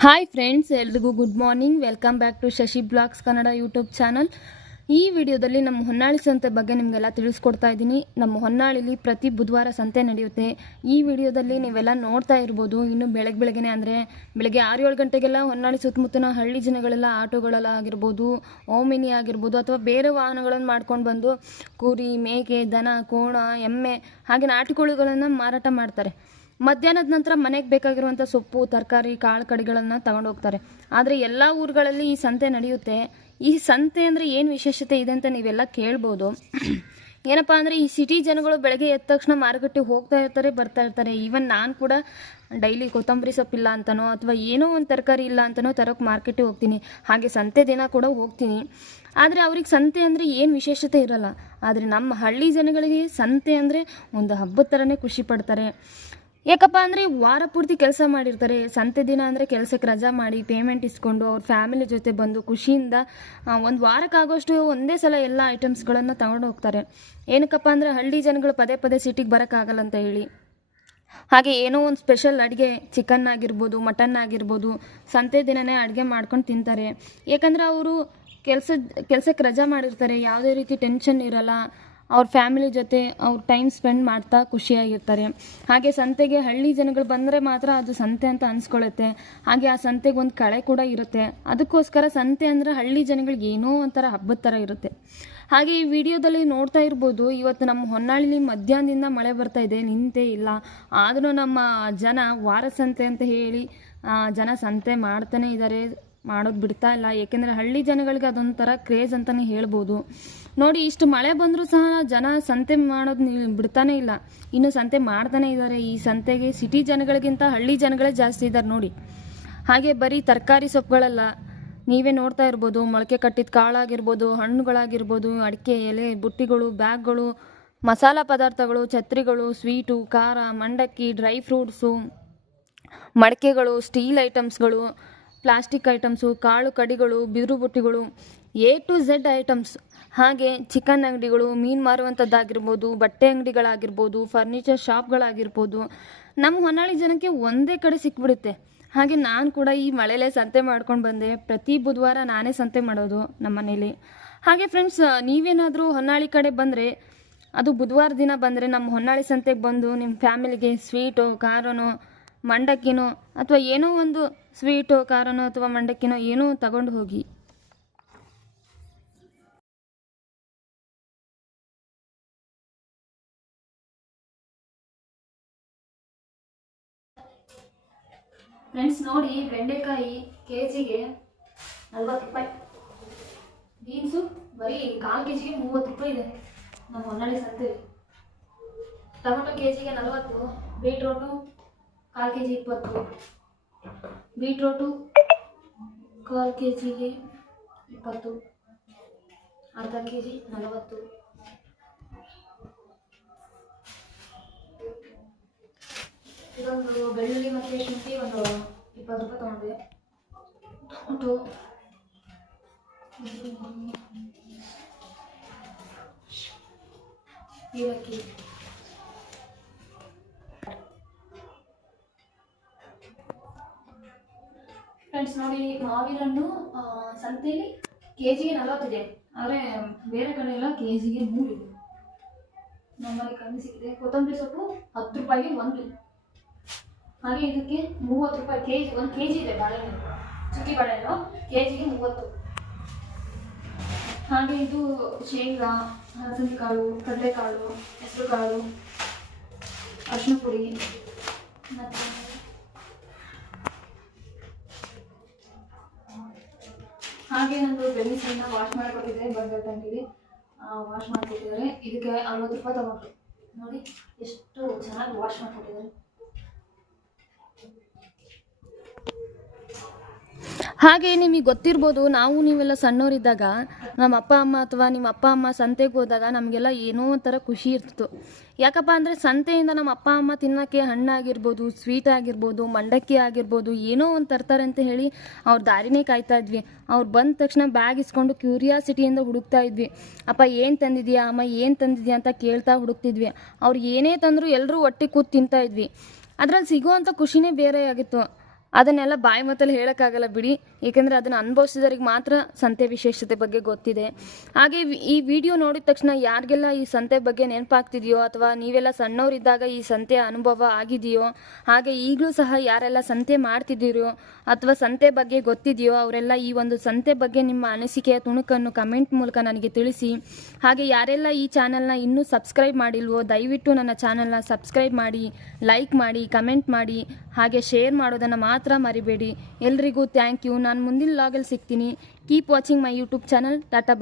Hi friends, ಎಲ್ರಿಗೂ good morning. Welcome back to Shashi blogs Kannada YouTube channel. ಈ ವಿಡಿಯೋದಲ್ಲಿ ನಮ್ಮ ಹೊನ್ನಾಳಿ ಸಂತೆ ಬಗ್ಗೆ ನಿಮಗೆಲ್ಲ ತಿಳಿಸ್ಕೊಡ್ತಾ ಇದ್ದೀನಿ. ನಮ್ಮ ಹೊನ್ನಾಳಿಲಿ ಪ್ರತಿ ಬುಧವಾರ ಸಂತೆ ನಡೆಯುತ್ತೆ. ಈ ವಿಡಿಯೋದಲ್ಲಿ ನೀವೆಲ್ಲ ನೋಡ್ತಾ ಇರ್ಬೋದು. ಇನ್ನು ಬೆಳಗ್ಗೆನೆ ಅಂದರೆ ಬೆಳಗ್ಗೆ 6-7 ಗಂಟೆಗೆಲ್ಲ ಹೊನ್ನಾಳಿ ಸುತ್ತಮುತ್ತಲಿನ ಹಳ್ಳಿ ಜನಗಳೆಲ್ಲ ಆಟೋಗಳೆಲ್ಲ ಆಗಿರ್ಬೋದು, ಓಮಿನಿ ಆಗಿರ್ಬೋದು, ಅಥವಾ ಬೇರೆ ವಾಹನಗಳನ್ನು ಮಾಡ್ಕೊಂಡು ಬಂದು ಕುರಿ, ಮೇಕೆ, ದನ, ಕೋಣ, ಎಮ್ಮೆ ಹಾಗೆ ನಾಟಿಕೋಳಿಗಳನ್ನು ಮಾರಾಟ ಮಾಡ್ತಾರೆ. ಮಧ್ಯಾಹ್ನದ ನಂತರ ಮನೆಗೆ ಬೇಕಾಗಿರುವಂಥ ಸೊಪ್ಪು, ತರಕಾರಿ, ಕಾಳು ಕಡಿಗಳನ್ನು ತಗೊಂಡು ಹೋಗ್ತಾರೆ. ಆದರೆ ಎಲ್ಲ ಊರುಗಳಲ್ಲಿ ಈ ಸಂತೆ ನಡೆಯುತ್ತೆ. ಈ ಸಂತೆ ಅಂದರೆ ಏನು ವಿಶೇಷತೆ ಇದೆ ಅಂತ ನೀವೆಲ್ಲ ಕೇಳ್ಬೋದು. ಏನಪ್ಪ ಅಂದರೆ ಈ ಸಿಟಿ ಜನಗಳು ಬೆಳಗ್ಗೆ ಎದ್ದ ತಕ್ಷಣ ಮಾರುಕಟ್ಟೆಗೆ ಹೋಗ್ತಾ ಇರ್ತಾರೆ, ಬರ್ತಾ ಇರ್ತಾರೆ. ಈವನ್ ನಾನು ಕೂಡ ಡೈಲಿ ಕೊತ್ತಂಬರಿ ಸೊಪ್ಪಿಲ್ಲ ಅಂತನೋ ಅಥವಾ ಏನೋ ಒಂದು ತರಕಾರಿ ಇಲ್ಲ ಅಂತನೋ ತರೋಕ್ಕೆ ಮಾರ್ಕೆಟಿಗೆ ಹೋಗ್ತೀನಿ. ಹಾಗೆ ಸಂತೆ ದಿನ ಕೂಡ ಹೋಗ್ತೀನಿ. ಆದರೆ ಅವ್ರಿಗೆ ಸಂತೆ ಅಂದರೆ ಏನು ವಿಶೇಷತೆ ಇರೋಲ್ಲ. ಆದರೆ ನಮ್ಮ ಹಳ್ಳಿ ಜನಗಳಿಗೆ ಸಂತೆ ಅಂದರೆ ಒಂದು ಹಬ್ಬದ ಥರನೇ ಖುಷಿ ಪಡ್ತಾರೆ. ಯಾಕಪ್ಪ ಅಂದರೆ ವಾರ ಪೂರ್ತಿ ಕೆಲಸ ಮಾಡಿರ್ತಾರೆ. ಸಂತೆ ದಿನ ಅಂದರೆ ಕೆಲಸಕ್ಕೆ ರಜಾ ಮಾಡಿ ಪೇಮೆಂಟ್ ಇಸ್ಕೊಂಡು ಅವ್ರ ಫ್ಯಾಮಿಲಿ ಜೊತೆ ಬಂದು ಖುಷಿಯಿಂದ ಒಂದು ವಾರಕ್ಕಾಗೋಷ್ಟು ಒಂದೇ ಸಲ ಎಲ್ಲ ಐಟಮ್ಸ್ಗಳನ್ನು ತಗೊಂಡು ಹೋಗ್ತಾರೆ. ಏನಕ್ಕಪ್ಪ ಅಂದರೆ ಹಳ್ಳಿ ಜನಗಳು ಪದೇ ಪದೇ ಸಿಟಿಗೆ ಬರೋಕ್ಕಾಗಲ್ಲ ಅಂತ ಹೇಳಿ. ಹಾಗೆ ಏನೋ ಒಂದು ಸ್ಪೆಷಲ್ ಅಡುಗೆ, ಚಿಕನ್ ಆಗಿರ್ಬೋದು, ಮಟನ್ ಆಗಿರ್ಬೋದು, ಸಂತೆ ದಿನವೇ ಅಡುಗೆ ಮಾಡ್ಕೊಂಡು ತಿಂತಾರೆ. ಯಾಕಂದರೆ ಅವರು ಕೆಲಸಕ್ಕೆ ರಜಾ ಮಾಡಿರ್ತಾರೆ. ಯಾವುದೇ ರೀತಿ ಟೆನ್ಷನ್ ಇರೋಲ್ಲ. ಅವ್ರ ಫ್ಯಾಮಿಲಿ ಜೊತೆ ಅವ್ರು ಟೈಮ್ ಸ್ಪೆಂಡ್ ಮಾಡ್ತಾ ಖುಷಿಯಾಗಿರ್ತಾರೆ. ಹಾಗೆ ಸಂತೆಗೆ ಹಳ್ಳಿ ಜನಗಳು ಬಂದರೆ ಮಾತ್ರ ಅದು ಸಂತೆ ಅಂತ ಅನಿಸ್ಕೊಳ್ಳುತ್ತೆ. ಹಾಗೆ ಆ ಸಂತೆಗೆ ಒಂದು ಕಳೆ ಕೂಡ ಇರುತ್ತೆ. ಅದಕ್ಕೋಸ್ಕರ ಸಂತೆ ಅಂದರೆ ಹಳ್ಳಿ ಜನಗಳಿಗೆ ಏನೋ ಒಂಥರ ಹಬ್ಬದ ಥರ ಇರುತ್ತೆ. ಹಾಗೆ ಈ ವಿಡಿಯೋದಲ್ಲಿ ನೋಡ್ತಾ ಇರ್ಬೋದು, ಇವತ್ತು ನಮ್ಮ ಹೊನ್ನಾಳಿಲಿ ಮಧ್ಯಾಹ್ನದಿಂದ ಮಳೆ ಬರ್ತಾ ಇದೆ, ನಿಂತೇ ಇಲ್ಲ. ಆದರೂ ನಮ್ಮ ಜನ ವಾರ ಸಂತೆ ಅಂತ ಹೇಳಿ ಜನ ಸಂತೆ ಮಾಡ್ತಾನೆ ಇದ್ದಾರೆ, ಮಾಡೋದು ಬಿಡ್ತಾ ಇಲ್ಲ. ಏಕೆಂದರೆ ಹಳ್ಳಿ ಜನಗಳಿಗೆ ಅದೊಂಥರ ಕ್ರೇಜ್ ಅಂತಲೇ ಹೇಳ್ಬೋದು. ನೋಡಿ, ಇಷ್ಟು ಮಳೆ ಬಂದರೂ ಸಹ ಜನ ಸಂತೆ ಮಾಡೋದು ಬಿಡ್ತಾನೆ ಇಲ್ಲ. ಇನ್ನು ಸಂತೆ ಮಾಡ್ತಾನೆ ಇದ್ದಾರೆ. ಈ ಸಂತೆಗೆ ಸಿಟಿ ಜನಗಳಿಗಿಂತ ಹಳ್ಳಿ ಜನಗಳೇ ಜಾಸ್ತಿ ಇದ್ದಾರೆ ನೋಡಿ. ಹಾಗೆ ಬರೀ ತರಕಾರಿ ಸೊಪ್ಪುಗಳಲ್ಲ, ನೀವೇ ನೋಡ್ತಾ ಇರ್ಬೋದು. ಮೊಳಕೆ ಕಟ್ಟಿದ ಕಾಳಾಗಿರ್ಬೋದು, ಹಣ್ಣುಗಳಾಗಿರ್ಬೋದು, ಅಡಿಕೆ ಎಲೆ, ಬುಟ್ಟಿಗಳು, ಬ್ಯಾಗ್ಗಳು, ಮಸಾಲ ಪದಾರ್ಥಗಳು, ಛತ್ರಿಗಳು, ಸ್ವೀಟು, ಖಾರ, ಮಂಡಕ್ಕಿ, ಡ್ರೈ ಫ್ರೂಟ್ಸು, ಮಡಕೆಗಳು, ಸ್ಟೀಲ್ ಐಟಮ್ಸ್ಗಳು, ಪ್ಲಾಸ್ಟಿಕ್ ಐಟಮ್ಸು, ಕಾಳು ಕಡಿಗಳು, ಬಿದಿರು ಬುಟ್ಟಿಗಳು, A to Z ಐಟಮ್ಸ್. ಹಾಗೆ ಚಿಕನ್ ಅಂಗಡಿಗಳು, ಮೀನು ಮಾರುವಂಥದ್ದಾಗಿರ್ಬೋದು, ಬಟ್ಟೆ ಅಂಗಡಿಗಳಾಗಿರ್ಬೋದು, ಫರ್ನಿಚರ್ ಶಾಪ್ಗಳಾಗಿರ್ಬೋದು, ನಮ್ಮ ಹೊನ್ನಾಳಿ ಜನಕ್ಕೆ ಒಂದೇ ಕಡೆ ಸಿಕ್ಬಿಡುತ್ತೆ. ಹಾಗೆ ನಾನು ಕೂಡ ಈ ಮಳೆಲೇ ಸಂತೆ ಮಾಡ್ಕೊಂಡು ಬಂದೆ. ಪ್ರತಿ ಬುಧವಾರ ನಾನೇ ಸಂತೆ ಮಾಡೋದು ನಮ್ಮ ಮನೇಲಿ. ಹಾಗೆ ಫ್ರೆಂಡ್ಸ್, ನೀವೇನಾದರೂ ಹೊನ್ನಾಳಿ ಕಡೆ ಬಂದರೆ, ಅದು ಬುಧವಾರ ದಿನ ಬಂದರೆ ನಮ್ಮ ಹೊನ್ನಾಳಿ ಸಂತೆಗೆ ಬಂದು ನಿಮ್ಮ ಫ್ಯಾಮಿಲಿಗೆ ಸ್ವೀಟೋ, ಖಾರನೋ, ಮಂಡಕ್ಕಿನೋ ಅಥವಾ ಏನೋ ಒಂದು ಸ್ವೀಟೋ, ಖಾರನೋ ಅಥವಾ ಮಂಡಕ್ಕಿನೋ ಏನೋ ತಗೊಂಡು ಹೋಗಿ. ಫ್ರೆಂಡ್ಸ್ ನೋಡಿ, ಬೆಂಡೆಕಾಯಿ ಕೆಜಿಗೆ 40 ರೂಪಾಯಿ, ಬೀನ್ಸು ಬರೀ 1/4 ಕೆಜಿಗೆ 30 ರೂಪಾಯಿ ಇದೆ ನಮ್ಮ ಹೊನ್ನಾಳಿ ಸಂತೆಯಲ್ಲಿ. ಟೊಮೆಟೊ ಕೆಜಿಗೆ 40, ಬೀಟ್ರೋಟು 1/4 ಕೆಜಿ 20, ಬೀಟ್ರೋಟು 1/4 ಕೆಜಿಗೆ 20, ಅರ್ಧ ಕೆಜಿ 40. ಇದೊಂದು ಬೆಳ್ಳುಳ್ಳಿ ಮತ್ತು ಶುಂಠಿ ಒಂದು 20 ರೂಪಾಯಿ ತೊಗೊಂಡೆ. ಟೊಮೊಟೊ, ಏಲಕ್ಕಿ, ಫ್ರೆಂಡ್ಸ್ ನೋಡಿ, ಮಾವಿನ ಹಣ್ಣು ಸಂತೆಯಲ್ಲಿ ಕೆಜಿಗೆ 40 ಇದೆ. ಆದರೆ ಬೇರೆ ಕಡೆ ಎಲ್ಲ ಕೆಜಿಗೆ 3 ಇದೆ. ನಮ್ಮಲ್ಲಿ ಕಮ್ಮಿ ಸಿಕ್ಕಿದೆ. ಕೊತ್ತಂಬರಿ ಸೊಪ್ಪು 10 ರೂಪಾಯಿಗೆ 1. ಹಾಗೆ ಇದಕ್ಕೆ 30 ರೂಪಾಯಿ ಕೆಜಿ. 1 ಕೆಜಿ ಇದೆ ಬಾಳೆಹಣ್ಣು, ಚುಕ್ಕಿ ಬಾಳೆಹಣ್ಣು ಕೆಜಿಗೆ 30. ಹಾಗೆ ಇದು ಶೇಂಗಾ, ಹಲಸಂದಿ ಕಾಳು, ಕಡಲೆಕಾಳು, ಹೆಸರು ಕಾಳು, ಅರಿಶಿನ ಪುಡಿ, ಮತ್ತು ಹಾಗೆ ನಂದು ಬೆನ್ನಿಸನ್ನ ವಾಶ್ ಮಾಡಿಕೊಟ್ಟಿದ್ದೆ. ಬರ್ಬೇಕು ಅಂಗಡಿಗೆ ವಾಶ್ ಮಾಡಿಕೊಟ್ಟಿದ್ದಾರೆ. ಇದಕ್ಕೆ 60 ರೂಪಾಯಿ ತಗೊಂಡ್ರು. ನೋಡಿ ಎಷ್ಟು ಚೆನ್ನಾಗಿ ವಾಶ್ ಮಾಡಿಕೊಟ್ಟಿದ್ದಾರೆ. ಹಾಗೆ ನಿಮಗೆ ಗೊತ್ತಿರ್ಬೋದು, ನೀವೆಲ್ಲ ಸಣ್ಣವರಿದ್ದಾಗ ನಮ್ಮ ಅಪ್ಪ ಅಮ್ಮ ಅಥವಾ ನಿಮ್ಮ ಅಪ್ಪ ಅಮ್ಮ ಸಂತೆಗೆ ಹೋದಾಗ ನಮಗೆಲ್ಲ ಏನೋ ಒಂಥರ ಖುಷಿ ಇರ್ತಿತ್ತು. ಯಾಕಪ್ಪ ಅಂದರೆ ಸಂತೆಯಿಂದ ನಮ್ಮ ಅಪ್ಪ ಅಮ್ಮ ತಿನ್ನೋಕ್ಕೆ ಹಣ್ಣಾಗಿರ್ಬೋದು, ಸ್ವೀಟ್ ಆಗಿರ್ಬೋದು, ಮಂಡಕ್ಕಿ ಆಗಿರ್ಬೋದು ಏನೋ ಒಂದು ತರ್ತಾರೆ ಅಂತ ಹೇಳಿ ಅವ್ರ ದಾರಿನೇ ಕಾಯ್ತಾ ಇದ್ವಿ. ಅವ್ರು ಬಂದ ತಕ್ಷಣ ಬ್ಯಾಗ್ ಇಸ್ಕೊಂಡು ಕ್ಯೂರಿಯಾಸಿಟಿಯಿಂದ ಹುಡುಕ್ತಾ ಇದ್ವಿ. ಅಪ್ಪ ಏನು ತಂದಿದ್ಯಾ, ಅಮ್ಮ ಏನು ತಂದಿದ್ಯಾ ಅಂತ ಕೇಳ್ತಾ ಹುಡುಕ್ತಿದ್ವಿ. ಅವ್ರು ಏನೇ ತಂದರೂ ಎಲ್ಲರೂ ಒಟ್ಟಿಗೆ ಕೂತು ತಿಂತಾ ಇದ್ವಿ. ಅದರಲ್ಲಿ ಸಿಗುವಂಥ ಖುಷಿನೇ ಬೇರೆ ಆಗಿತ್ತು. ಅದನ್ನೆಲ್ಲ ಬಾಯಿ ಮಾತಲ್ಲಿ ಹೇಳೋಕ್ಕಾಗಲ್ಲ ಬಿಡಿ, ಏಕೆಂದರೆ ಅದನ್ನು ಅನುಭವಿಸಿದವ್ರಿಗೆ ಮಾತ್ರ ಸಂತೆ ವಿಶೇಷತೆ ಬಗ್ಗೆ ಗೊತ್ತಿದೆ. ಹಾಗೆ ಈ ವಿಡಿಯೋ ನೋಡಿದ ತಕ್ಷಣ ಯಾರಿಗೆಲ್ಲ ಈ ಸಂತೆ ಬಗ್ಗೆ ನೆನಪಾಗ್ತಿದೆಯೋ ಅಥವಾ ನೀವೆಲ್ಲ ಸಣ್ಣವರಿದ್ದಾಗ ಈ ಸಂತೆಯ ಅನುಭವ ಆಗಿದೆಯೋ, ಹಾಗೆ ಈಗಲೂ ಸಹ ಯಾರೆಲ್ಲ ಸಂತೆ ಮಾಡ್ತಿದ್ದೀರೋ ಅಥವಾ ಸಂತೆ ಬಗ್ಗೆ ಗೊತ್ತಿದೆಯೋ ಅವರೆಲ್ಲ ಈ ಒಂದು ಸಂತೆ ಬಗ್ಗೆ ನಿಮ್ಮ ಅನಿಸಿಕೆಯ ತುಣುಕನ್ನು ಕಮೆಂಟ್ ಮೂಲಕ ನನಗೆ ತಿಳಿಸಿ. ಹಾಗೆ ಯಾರೆಲ್ಲ ಈ ಚಾನಲ್ನ ಇನ್ನೂ ಸಬ್ಸ್ಕ್ರೈಬ್ ಮಾಡಿಲ್ವೋ ದಯವಿಟ್ಟು ನನ್ನ ಚಾನಲ್ನ ಸಬ್ಸ್ಕ್ರೈಬ್ ಮಾಡಿ, ಲೈಕ್ ಮಾಡಿ, ಕಮೆಂಟ್ ಮಾಡಿ, ಹಾಗೆ ಶೇರ್ ಮಾಡೋದನ್ನು ಮಾತ್ರ ಮರಿಬೇಡಿ. ಎಲ್ರಿಗೂ ಥ್ಯಾಂಕ್ ಯು. ನಾನು ಮುಂದಿನ ಲಾಗಲ್ಲಿ ಸಿಗ್ತೀನಿ. Keep watching my YouTube channel. Tata bye.